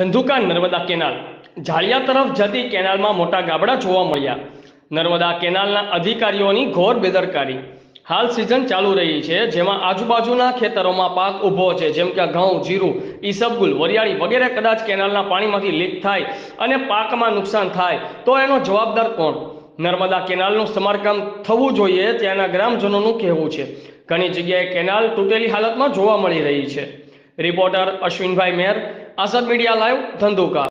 Dhandhuka Narmada canal ઝાડિયા તરફ જતી કેનાલમાં મોટા ગાબડા જોવા મળ્યા। નર્મદા કેનાલના અધિકારીઓની ઘોર બેદરકારી। હાલ સિઝન ચાલુ રહી છે, જેમાં આજુબાજુના ખેતરોમાં પાક ઊભો છે, જેમ કે ઘઉં, જીરું, ઈસબગુલ, વરિયાળી વગેરે કદાચ કેનાલના પાણીમાંથી લીક થાય અને પાકમાં નુકસાન થાય તો એનો જવાબદાર કોણ? નર્મદા કેનાલનું સમારકામ થવું જોઈએ, ત્યાંના ગ્રામજનોનું કહેવું છે। ઘણી જગ્યાએ કેનાલ તૂટેલી હાલતમાં જોવા મળી રહી છે। રિપોર્ટર અશ્વિનભાઈ મેર, આઝાદ મીડિયા લાઈવ, ધંધુકા।